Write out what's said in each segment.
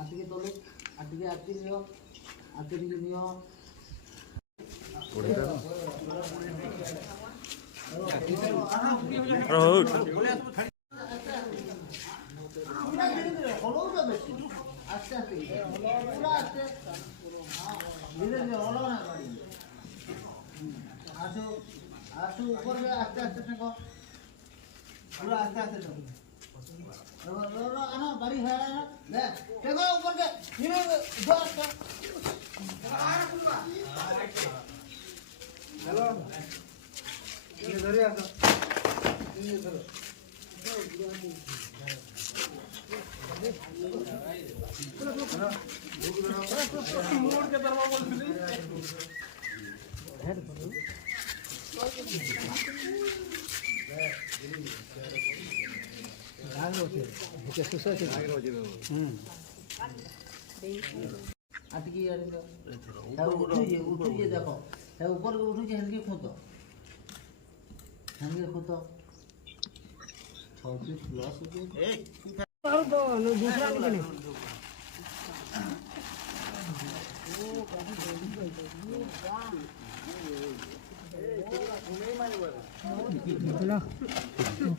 आटिके तले आटिके neo आटिके neo आस्ते आस्ते पूरा आस्ते धीरे धीरे ओलो ना गाड़ी आसो आसो ऊपर में आस्ते आस्ते देखो पूरा आस्ते आस्ते देखो रो आना बारी है ना ले देखो ऊपर के धीरे जो आस्ते हेलो ये धरे आसो ये धरो मोड़ के दरवा बोलती हेड करो आगे होते ये सुसो से आगे हो जावे अटकी यार उठिए देखो है ऊपर उठू जे हनके खोतो 36 प्लस ए और तो दूसरा निकले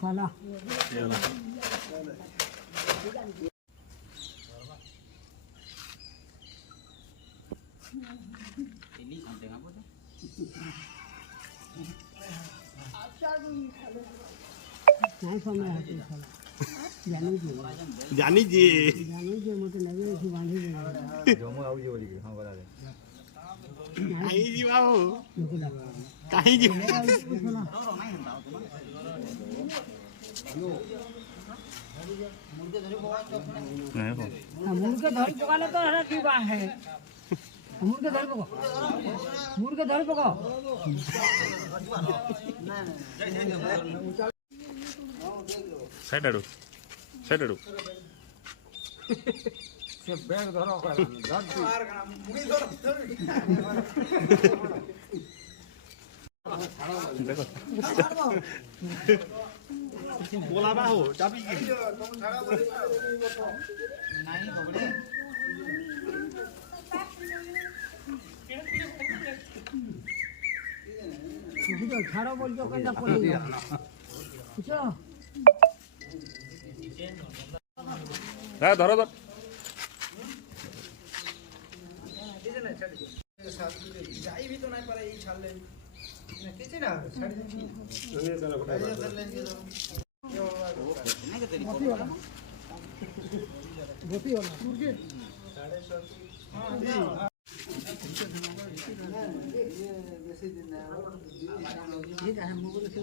काला ini sampai apa tuh? नहीं समय है जानी जी मुझे नवे से बांधी दे जोमो आउ जी बोली हां बता दे काई जी बाबू काई जी मुर्गे धरी पकाले तो हरा की बात है मुर्गे धर पको साइड आडू से बैग धरो देखो बोला बा हो चाबी की नहीं बबड़े छाड़ो बोल जो करना पड़ेगा पूछो हां धरो धर जाई भी तो नहीं पारे ई छाड़ ले ना किछ ना छाड़ दे नहीं दाना बटा नहीं के तेरी गोपी वाला मुर्गे 7.5 हां बेसी दिन ना ये का हम बोले से